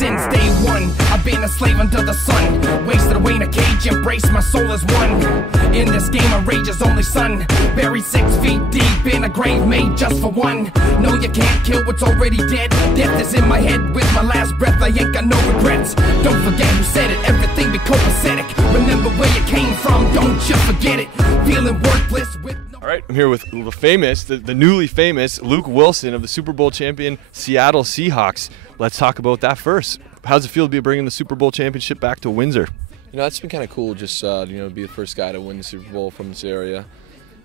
since day one. I've been a slave under the sun, wasted away in a cage, embrace my soul as one. In this game of rage is only sun, buried 6 feet deep in a grave made just for one. No, you can't kill what's already dead. Death is in my head with my last breath, I ain't got no regrets. Don't forget who said it, everything be copacetic. Remember where you came from, don't you forget it. Feeling worthless with no... All right, I'm here with the famous, the newly famous Luke Wilson of the Super Bowl champion Seattle Seahawks. Let's talk about that first. How's it feel to be bringing the Super Bowl championship back to Windsor? You know, it's been kind of cool just, to be the first guy to win the Super Bowl from this area.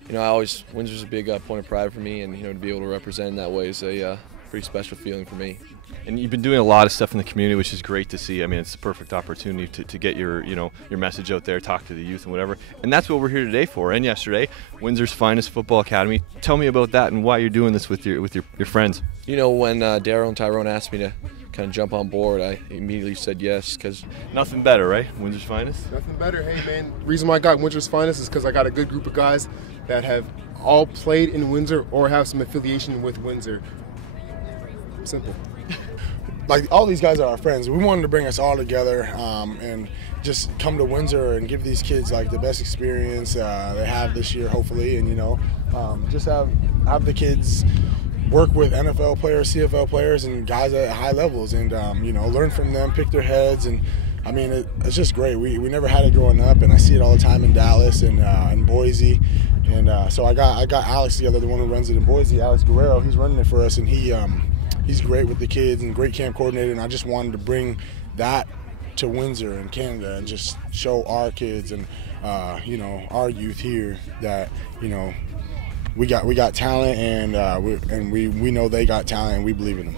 You know, Windsor's a big point of pride for me, and, to be able to represent in that way is a pretty special feeling for me. And you've been doing a lot of stuff in the community, which is great to see. I mean, it's the perfect opportunity to get your message out there, talk to the youth and whatever. And that's what we're here today for. And yesterday, Windsor's finest football academy. Tell me about that and why you're doing this with your friends. You know, when Daryl and Tyrone asked me to kind of jump on board, I immediately said yes, because nothing better, right? Windsor's finest. Nothing better. Hey, man. The reason why I got Windsor's finest is because I got a good group of guys that have all played in Windsor or have some affiliation with Windsor. Simple. Like, all these guys are our friends. We wanted to bring us all together and just come to Windsor and give these kids like the best experience they have this year, hopefully, and just have the kids work with NFL players, CFL players, and guys at high levels, and learn from them, pick their heads, and I mean it's just great. We never had it growing up, and I see it all the time in Dallas and in Boise, and so I got Alex together, the one who runs it in Boise, Alex Guerrero. He's running it for us, and he's great with the kids and great camp coordinator, and I just wanted to bring that to Windsor and Canada and just show our kids and our youth here that we got talent, and we know they got talent, and we believe in them.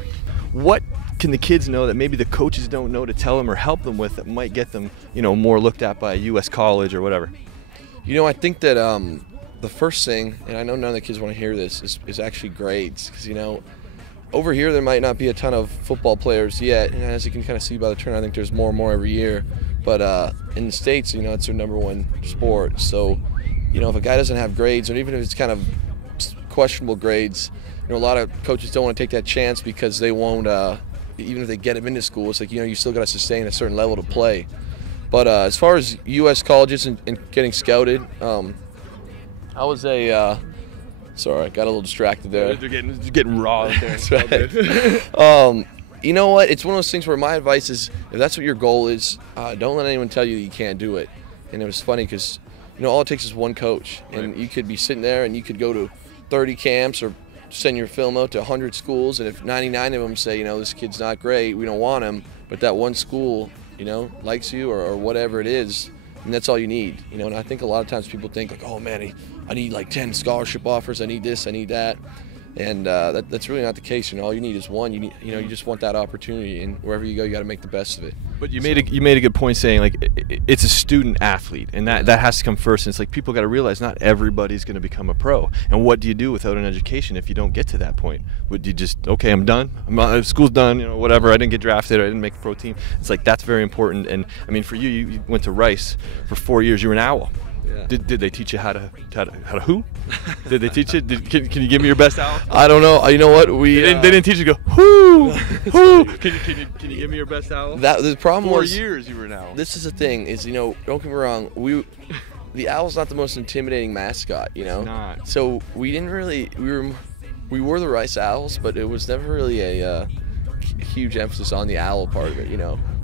What can the kids know that maybe the coaches don't know to tell them or help them with that might get them more looked at by a U.S. college or whatever? I think that the first thing, and I know none of the kids want to hear this, is actually grades, because over here there might not be a ton of football players yet, and as you can kind of see by the turnout, I think there's more and more every year. But in the States, it's their #1 sport. So, if a guy doesn't have grades, or even if it's kind of questionable grades, a lot of coaches don't want to take that chance because they won't, even if they get him into school, it's like, you still got to sustain a certain level to play. But as far as U.S. colleges and getting scouted, I was sorry, I got a little distracted there. They're getting raw out there. That's right. You know what? It's one of those things where my advice is, if that's what your goal is, don't let anyone tell you that you can't do it. And it was funny because, all it takes is one coach. And you could be sitting there and you could go to 30 camps or send your film out to 100 schools. And if 99 of them say, this kid's not great, we don't want him, but that one school, likes you or whatever it is, and that's all you need. And I think a lot of times people think like, oh man, I need like 10 scholarship offers, I need this, I need that. And that's really not the case. All you need is one. You need, you just want that opportunity, and wherever you go, you got to make the best of it. But you made a good point saying like it's a student athlete, and that has to come first. And it's like people got to realize not everybody's going to become a pro. And what do you do without an education if you don't get to that point? Would you just I'm done? School's done. Whatever. I didn't get drafted. I didn't make the pro team. It's like that's very important. And I mean, for you went to Rice for 4 years. You were an owl. Yeah. Did they teach you how to who? Did they teach you? Can you give me your best owl? I don't know. You know what? They didn't teach you to go whoo whoo. Can you give me your best owl? The problem 4 was years you were an owl. This is the thing is don't get me wrong. The owl's not the most intimidating mascot. It's not. So we didn't really we were the Rice Owls, but it was never really a huge emphasis on the owl part of it.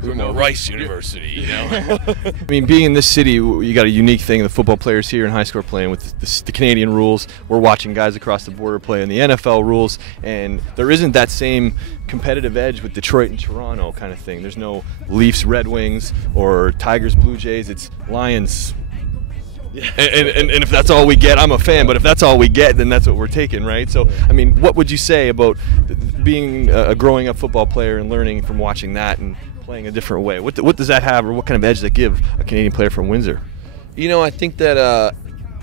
We were more Rice University, I mean, being in this city, you got a unique thing. The football players here in high school are playing with the Canadian rules. We're watching guys across the border play in the NFL rules, and there isn't that same competitive edge with Detroit and Toronto kind of thing. There's no Leafs, Red Wings, or Tigers, Blue Jays. It's Lions. Yeah. And if that's all we get, I'm a fan, but if that's all we get, then that's what we're taking, right? So, I mean, what would you say about being a growing up football player and learning from watching that and playing a different way? What does that have, or what kind of edge does that give a Canadian player from Windsor? I think that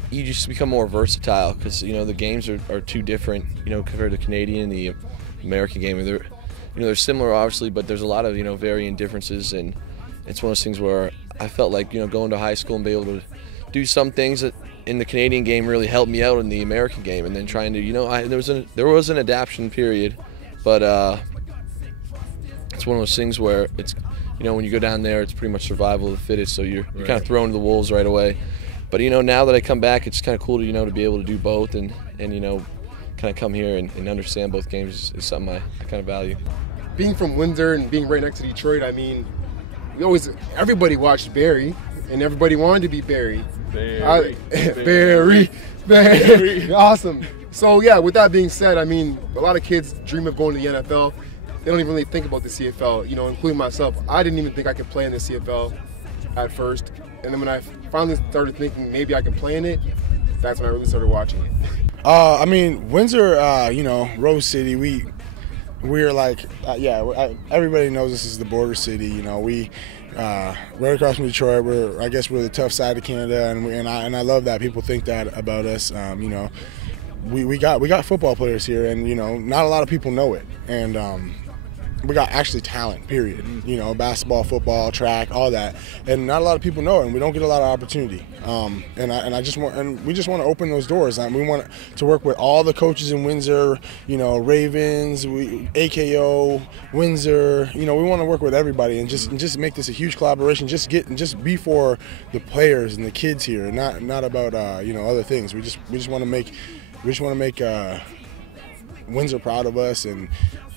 you just become more versatile because, the games are too different, compared to the Canadian and the American game. They're similar, obviously, but there's a lot of, varying differences, and it's one of those things where I felt like, going to high school and be able to do some things that in the Canadian game really helped me out in the American game, and then trying to, there was an adaptation period, but it's one of those things where it's, when you go down there, it's pretty much survival of the fittest. So you're kind of thrown to the wolves right away. But now that I come back, it's kind of cool to to be able to do both and kind of come here and understand both games is something I kind of value. Being from Windsor and being right next to Detroit, I mean, everybody watched Barry, and everybody wanted to be Barry. Barry. Awesome. So yeah, with that being said, I mean, a lot of kids dream of going to the NFL. They don't even really think about the CFL, including myself. I didn't even think I could play in the CFL at first. And then when I finally started thinking maybe I can play in it, that's when I really started watching it. I mean, Windsor, Rose City, we're like, everybody knows this is the border city. We right across from Detroit. I guess we're the tough side of Canada, and I love that people think that about us. We got football players here, and not a lot of people know it, and we got actually talent, period. Basketball, football, track, all that, and not a lot of people know it, and we don't get a lot of opportunity. We just want to open those doors. We want to work with all the coaches in Windsor, Ravens, AKO, Windsor. We want to work with everybody and just make this a huge collaboration. Just be for the players and the kids here, and not about other things. We just want to make Windsor proud of us and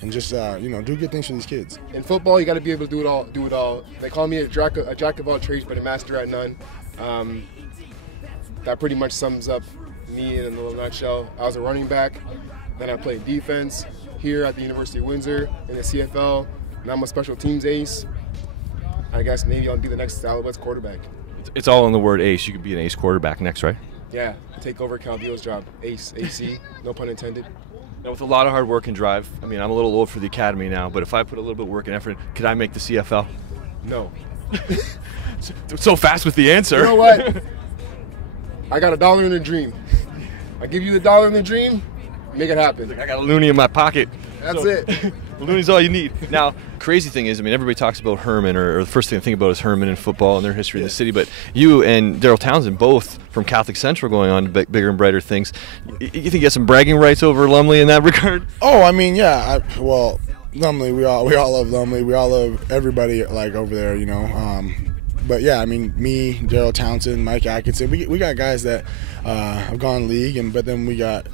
just do good things for these kids. In football, you got to be able to do it all. They call me a jack of all trades, but a master at none. That pretty much sums up me in a little nutshell. I was a running back, then I played defense here at the University of Windsor in the CFL. Now I'm a special teams ace. I guess maybe I'll be the next Alouettes quarterback. It's all in the word ace. You could be an ace quarterback next, right? Yeah, take over Calvillo's job. Ace, AC, no pun intended. Now, with a lot of hard work and drive, I mean, I'm a little old for the academy now, but if I put a little bit of work and effort, could I make the CFL? No. So fast with the answer. You know what? I got $1 in a dream. I give you the $1 in the dream, make it happen. I got a loonie in my pocket. That's it. A loonie's all you need. Now, crazy thing is, I mean, everybody talks about Herman, or the first thing I think about is Herman and football and their history in the city, but you and Daryl Townsend, both from Catholic Central, going on to bigger and brighter things. You think you got some bragging rights over Lumley in that regard? Oh, I mean, yeah. Lumley, we all love Lumley. We all love everybody over there, But yeah, I mean, me, Daryl Townsend, Mike Atkinson, we got guys that have gone league, but then we got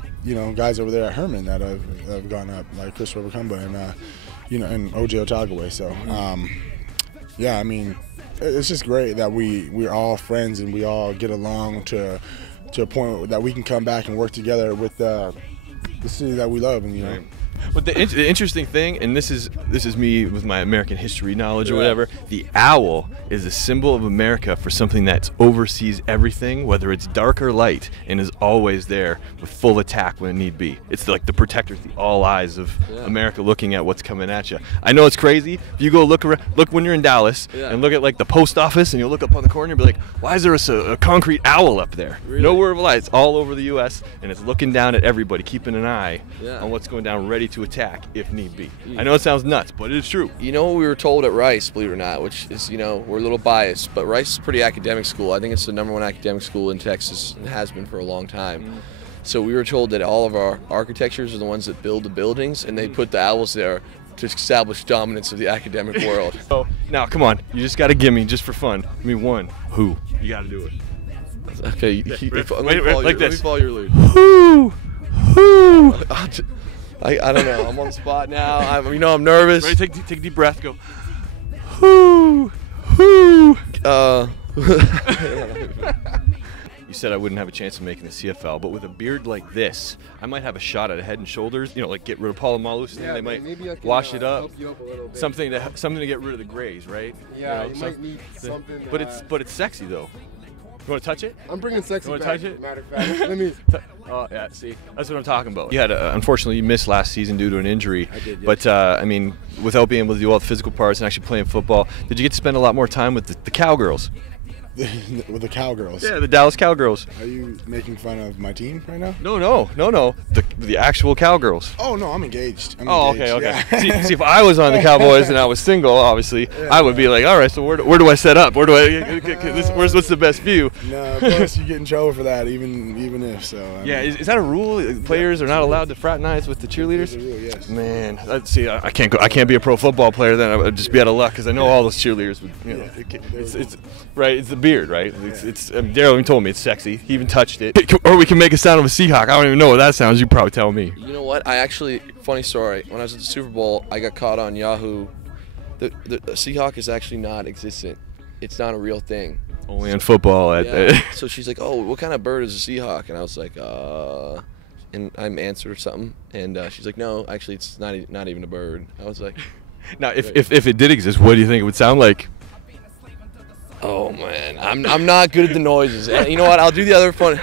guys over there at Herman that have gone up, like Chris Robercumba and OJ Otagaway. So yeah, I mean, it's just great that we're all friends and we all get along to a point that we can come back and work together with the city that we love, and Right. But the interesting thing, and this is me with my American history knowledge or whatever, the owl is a symbol of America for something that oversees everything, whether it's dark or light, and is always there with full attack when need be. It's like the protector, the all eyes of America looking at what's coming at you. I know it's crazy. If you go look when you're in Dallas and look at like the post office, and you look up on the corner and be like, why is there a concrete owl up there? Really? Nowhere of a light. It's all over the U.S., and it's looking down at everybody, keeping an eye on what's going down, ready to attack if need be. I know it sounds nuts, but it is true. You know what we were told at Rice, believe it or not, which is, we're a little biased, but Rice is a pretty academic school. I think it's the #1 academic school in Texas and has been for a long time. So we were told that all of our architectures are the ones that build the buildings, and they put the owls there to establish dominance of the academic world. So now, come on, you just got to give me, just for fun, give me one. Who? You got to do it. Okay, like let this. me follow your lead. Who? I don't know. I'm on the spot now. I'm nervous. Ready? Take a deep breath. Go. Who? You said I wouldn't have a chance of making the CFL, but with a beard like this, I might have a shot at a Head and Shoulders. Like get rid of Palomalu's thing. They might maybe I can, wash it up. help you up a little bit. Something to get rid of the grays, right? Yeah, you might need something. But it's sexy though. You want to touch it? I'm bringing sexy You wanna back. touch it? Matter of fact, let me. Oh yeah, see, that's what I'm talking about. You had unfortunately you missed last season due to an injury. I did, yes. But I mean, without being able to do all the physical parts and actually playing football, did you get to spend a lot more time with the cowgirls? With the Cowgirls. Yeah, the Dallas Cowgirls. Are you making fun of my team right now? No. The actual Cowgirls. Oh no, I'm engaged. Okay. Yeah. See, if I was on the Cowboys and I was single, obviously, I would be like, all right, so where do I set up? What's the best view? No, plus you get in trouble for that, even if so. Is that a rule? Players are not allowed to fraternize with the cheerleaders. It's a rule, yes. Man, I can't be a pro football player then. I would just be out of luck because I know all those cheerleaders would. You know, it's right. It's the beard, right? It's Daryl even told me it's sexy. He even touched it. Or we can make a sound of a Seahawk. I don't even know what that sounds. You probably tell me. You know what? Funny story. When I was at the Super Bowl, I got caught on Yahoo. The Seahawk is actually not existent. It's not a real thing. Only in football. So she's like, "Oh, what kind of bird is a Seahawk?" And I was like, and I answered something, and she's like, "No, actually, it's not even a bird." I was like, now, if it did exist, what do you think it would sound like? Oh man, I'm not good at the noises. And you know what? I'll do the other fun.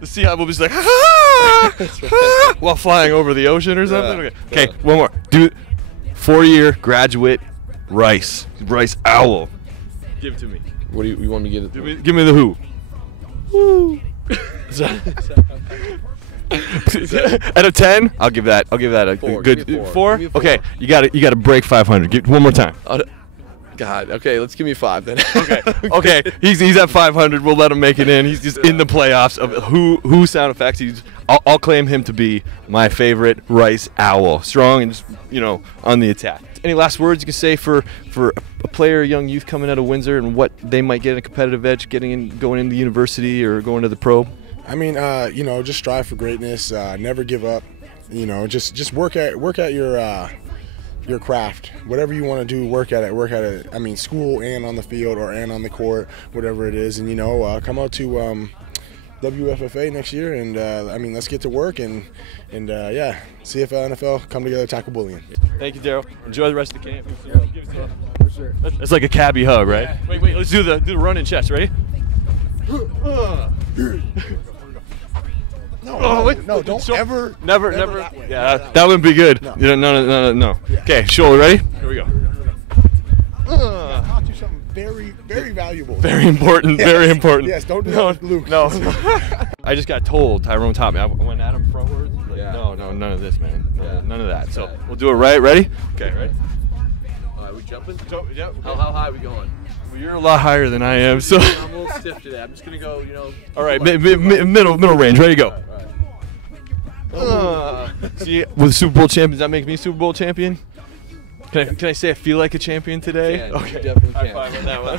The Seahawk will be just like, ah, while flying over the ocean or something. Okay, one more. Do 4-year graduate Rice Owl. Give it to me. What do you want me to give it? Give me the who. Woo. Out of 10, I'll give that a good 4. Okay, you got to break 500. Give one more time. God, okay, let's give me 5 then. Okay. He's at 500. We'll let him make it in. He's just in the playoffs of who sound effects. I'll claim him to be my favorite Rice Owl. Strong and just, on the attack. Any last words you can say for a player, a young youth coming out of Windsor, and what they might get a competitive edge going into university or going to the pro? I mean, just strive for greatness. Never give up. Just work at your craft. Whatever you want to do, work at it. I mean, school and on the field and on the court, whatever it is. And come out to WFFA next year, and let's get to work and CFL, NFL come together, tackle bullying. Thank you, Daryl. Enjoy the rest of the camp. For sure. That's like a cabbie hug, right? Yeah. Wait. Let's do the run in chest. Ready? No, don't ever. Never. That way. Yeah, that wouldn't be good. No. No. Yeah. Okay, shoulder, ready? Here we go. I taught you something very, very valuable. Very important. Yes. Very important. Yes, don't do that with Luke. No. I just got told Tyrone taught me. I went at him frontwards. No, none of this, man. None of that. So we'll do it right. Ready? Okay, ready? All right, we jumping? Yep. How high are we going? Well, you're a lot higher than I am, so. I'm a little stiff today. I'm just gonna go, All right, middle range. Ready? Go. All right. See, with the Super Bowl champion, does that make me Super Bowl champion? Can I say I feel like a champion today? Okay, you definitely High can. five on that one.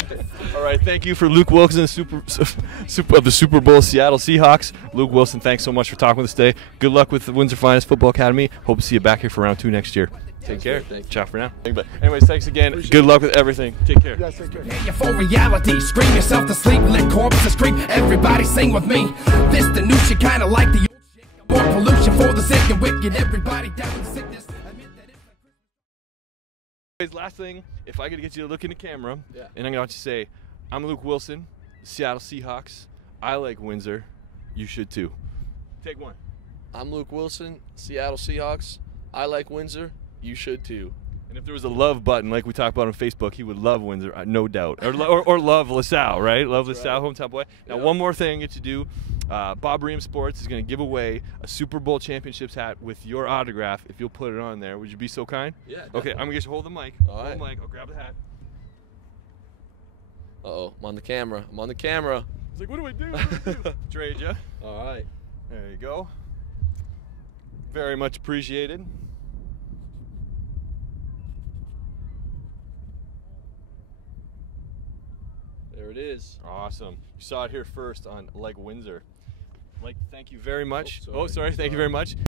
All right, thank you for Luke Wilson, of the Super Bowl Seattle Seahawks. Luke Wilson, thanks so much for talking with us today. Good luck with the Windsor Finest Football Academy. Hope to see you back here for round 2 next year. Take care. Ciao for now. But anyways, thanks again. Good luck with everything. Take care. Yes, take care. Yeah, for reality, scream yourself to sleep, let corpses scream. Everybody sing with me. This the new shit, kinda like the old shit. More pollution for the sick and wicked. Everybody down with sickness. Last thing, if I could get you to look in the camera, Yeah. and I'm going to say, I'm Luke Wilson, Seattle Seahawks. I like Windsor. You should too. Take one. I'm Luke Wilson, Seattle Seahawks. I like Windsor. You should too. And if there was a love button like we talked about on Facebook, he would love Windsor, no doubt. Or love LaSalle, right? Love LaSalle, hometown boy. Now, one more thing I get to do. Bob Ream Sports is going to give away a Super Bowl championships hat with your autograph if you'll put it on there. Would you be so kind? Yeah. Okay, I'm going to get you hold the mic. All right. Hold the mic. I'll grab the hat. Uh-oh, I'm on the camera. It's like, what do I do? Trade ya. All right. There you go. Very much appreciated. There it is. Awesome. You saw it here first on Like Windsor. Thank you very much. Oh, sorry. Thank you very much.